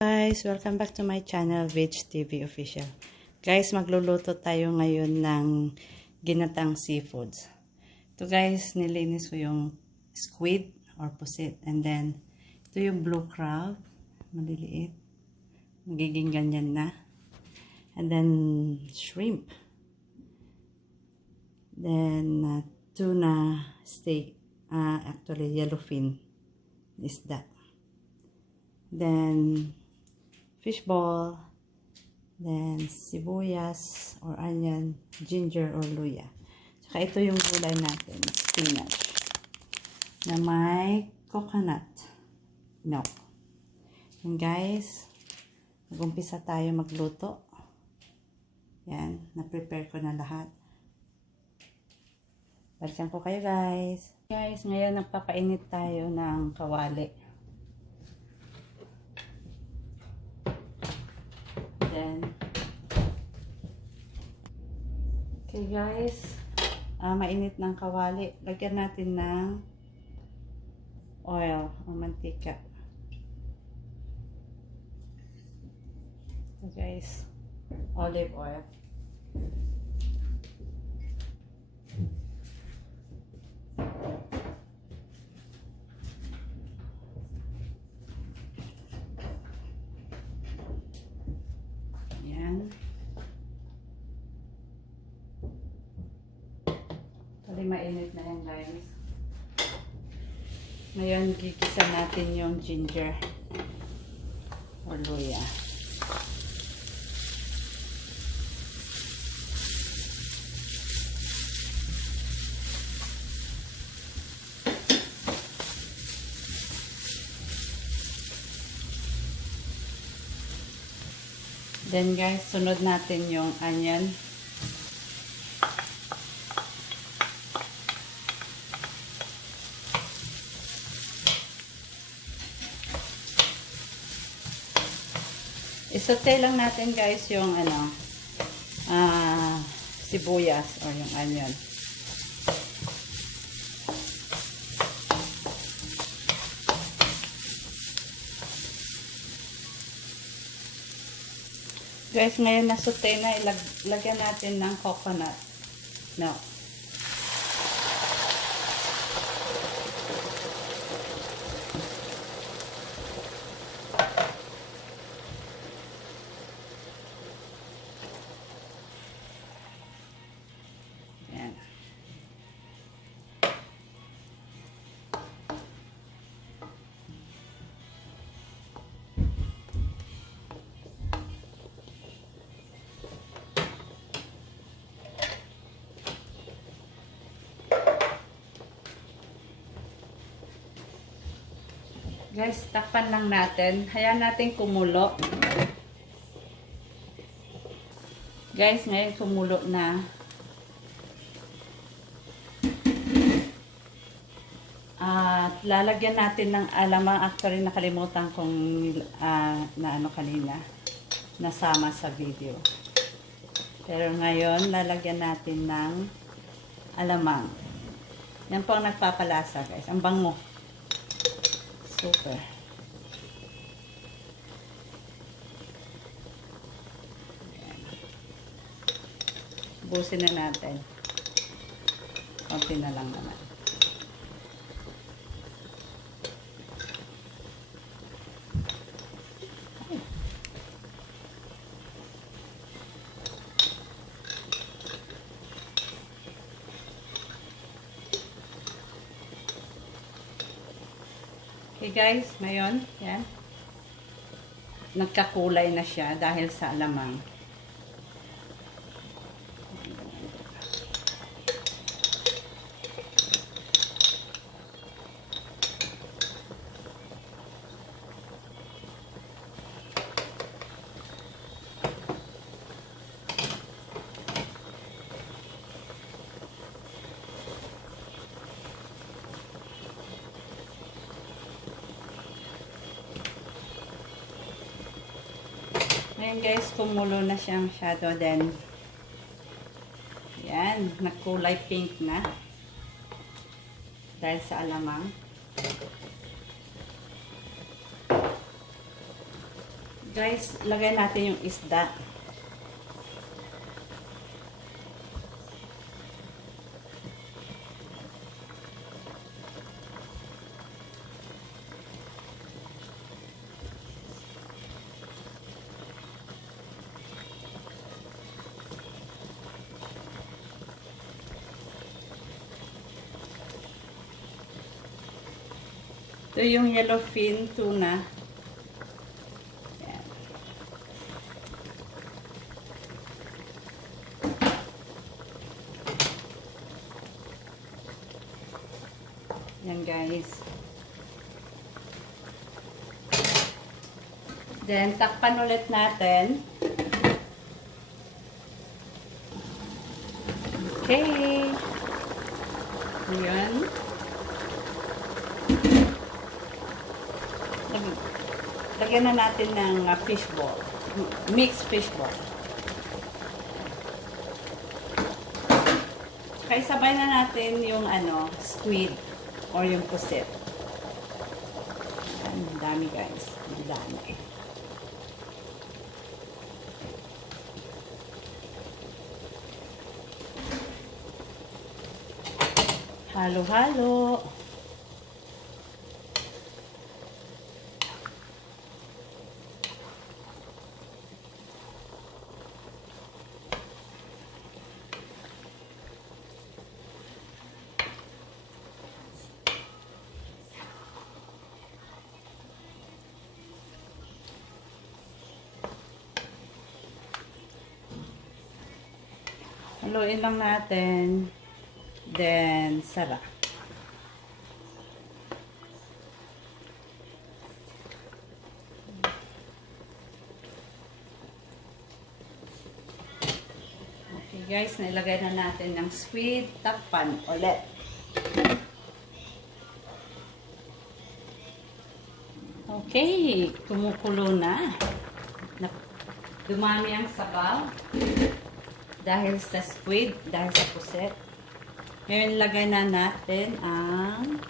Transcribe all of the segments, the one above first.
Guys, welcome back to my channel, Veg TV Official. Guys, magluluto tayo ngayon ng ginatang seafoods. Ito guys, nilinis ko yung squid or pusit. And then, ito yung blue crab. Maliliit. Magiging ganyan na. And then, shrimp. Then, tuna steak. Actually, yellowfin is that. Then, fishball, then sibuyas or onion, ginger or luya. Saka ito yung gulay natin, spinach, na may coconut milk. And guys, mag-umpisa tayo magluto. Yan, na-prepare ko na lahat. Balikan ko kayo guys. Guys, ngayon nagpapainit tayo ng kawali. Then, okay guys, mainit ng kawali. Lagyan natin ng oil o mantika. So guys, olive oil. Mainit na yan guys. Ngayon gigisa natin yung ginger o luya. Then guys, sunod natin yung onion. Isote lang natin guys yung sibuyas o yung onion. Guys, ngayon nasote na, ilagyan natin ng coconut milk. Guys, takpan lang natin. Hayaan natin kumulo. Guys, ngayon kumulo na. At lalagyan natin ng alamang. Actually, nakalimutan kong kanina. Nasama sa video. Pero ngayon, lalagyan natin ng alamang. Yan po ang nagpapalasa, guys. Ang bango. Super. Busin na natin. Konti na lang naman. Okay guys, ngayon, yan. Nagkakulay na siya dahil sa alamang. Ngayon guys, kumulo na siya masyado. Then, yan, nagkulay pink na. Dahil sa alamang. Guys, lagay natin yung isda. Ito yung yellowfin tuna. Yan. Yan guys. Then, takpan ulit natin. Okay. Ayan. Lagyan na natin ng fish ball. Mixed fish ball. Kaya sabay na natin yung squid or yung pusit. Ang dami guys. Ang dami. Halo-halo. Haluin lang natin. Then, sara. Okay guys, nailagay na natin ng squid. Takpan ulit. Okay, kumukulo na. Dumami ang sabaw. Dahil sa squid, dahil sa puset. Ngayon, lagay na natin ang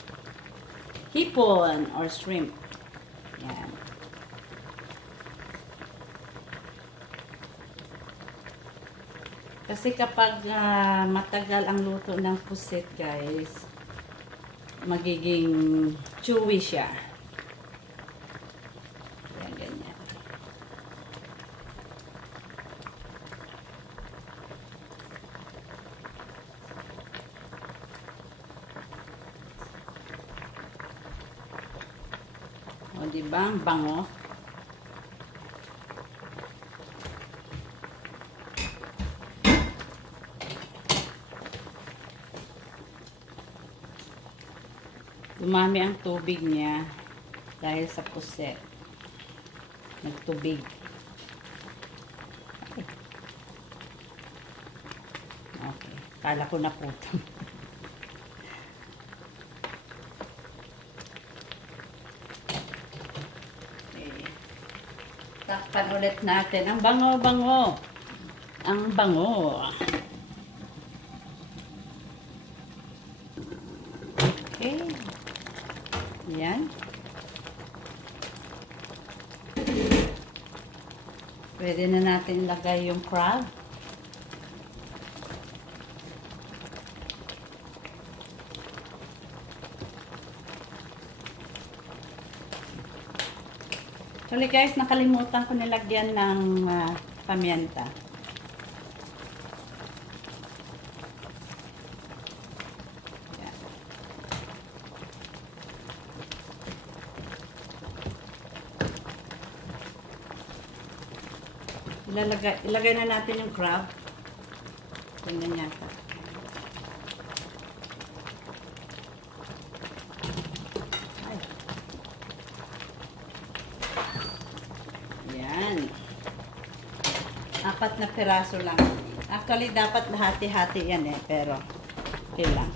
hipon or shrimp. Yan. Kasi kapag matagal ang luto ng puset, guys, magiging chewy siya. Yan, ganyan. O, diba? Ang bango. Dumami ang tubig niya dahil sa puset. Nagtubig. Okay. Kala ko na putong. Takpan ulit natin. Ang bango-bango. Ang bango. Okay. Yan. Pwede na natin ilagay yung crab. Actually guys, nakalimutan ko nilagyan ng pamienta. Yan. Ilagay na natin yung crab. Tingnan yata. Apat na piraso lang. Actually, dapat hati-hati yan pero okay lang.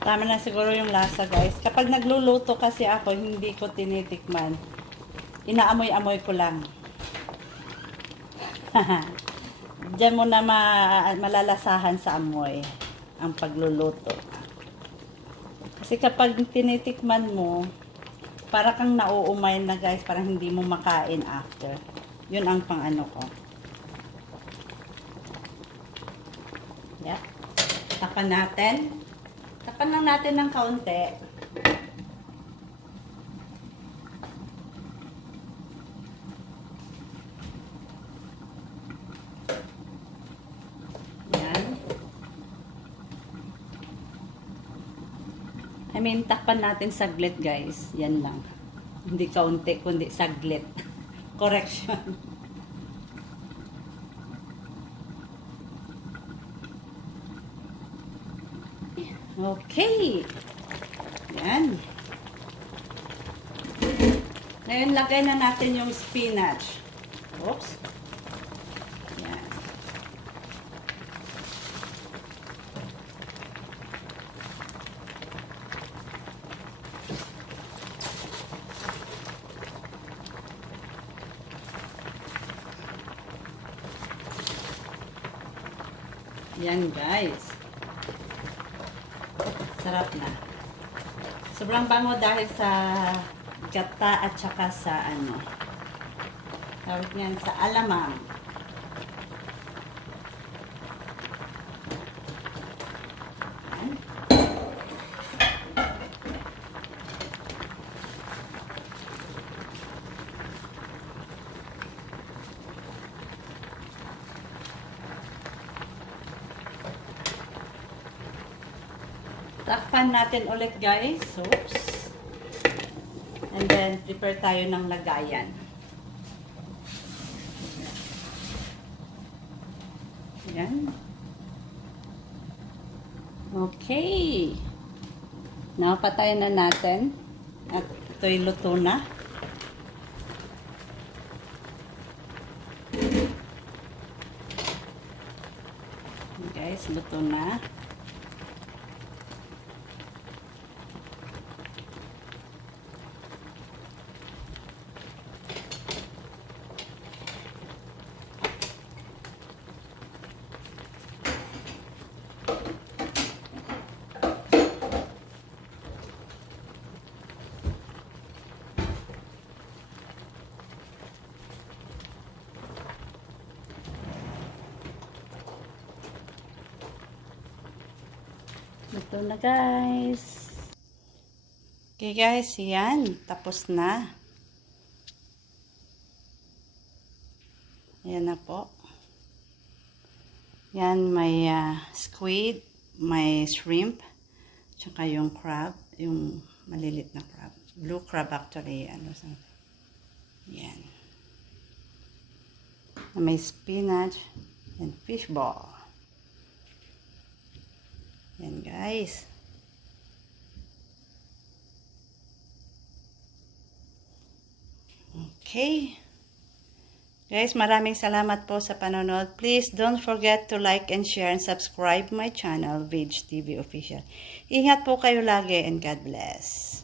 Tama na siguro yung lasa, guys. Kapag nagluluto kasi ako, hindi ko tinitikman. Inaamoy-amoy ko lang. Diyan mo na malalasahan sa amoy. ang pagluluto. Kasi kapag tinitikman mo, para kang nauumay na guys, parang hindi mo makain after. Yun ang pang ano ko. Yeah. Tapan natin. Tapan lang natin ng kaunti. I mean, takpan natin saglit, guys. Yan lang. Hindi kaunti, kundi saglit. Correction. Okay. Yan. Ngayon, lagay na natin yung spinach. Oops. Yan. Yan guys. Sarap na. Sobrang bango dahil sa gata at saka sa ano. Tawag niyan sa alamang. Yan. Takpan natin ulit guys. Oops. And then, prepare tayo ng lagayan. Ayan. Okay. Now, patayin na natin. At ito'y luto na. Guys, luto na. Ito na guys. Okay guys, yan. Tapos na. Yan na po. Yan, may squid, may shrimp, tsaka yung crab, yung malilit na crab. Blue crab actually. Ano, yan. May spinach and fish ball. Yan guys. Okay. Guys, maraming salamat po sa panonood. Please don't forget to like and share and subscribe my channel, Veg TV Official. Ingat po kayo lagi and God bless.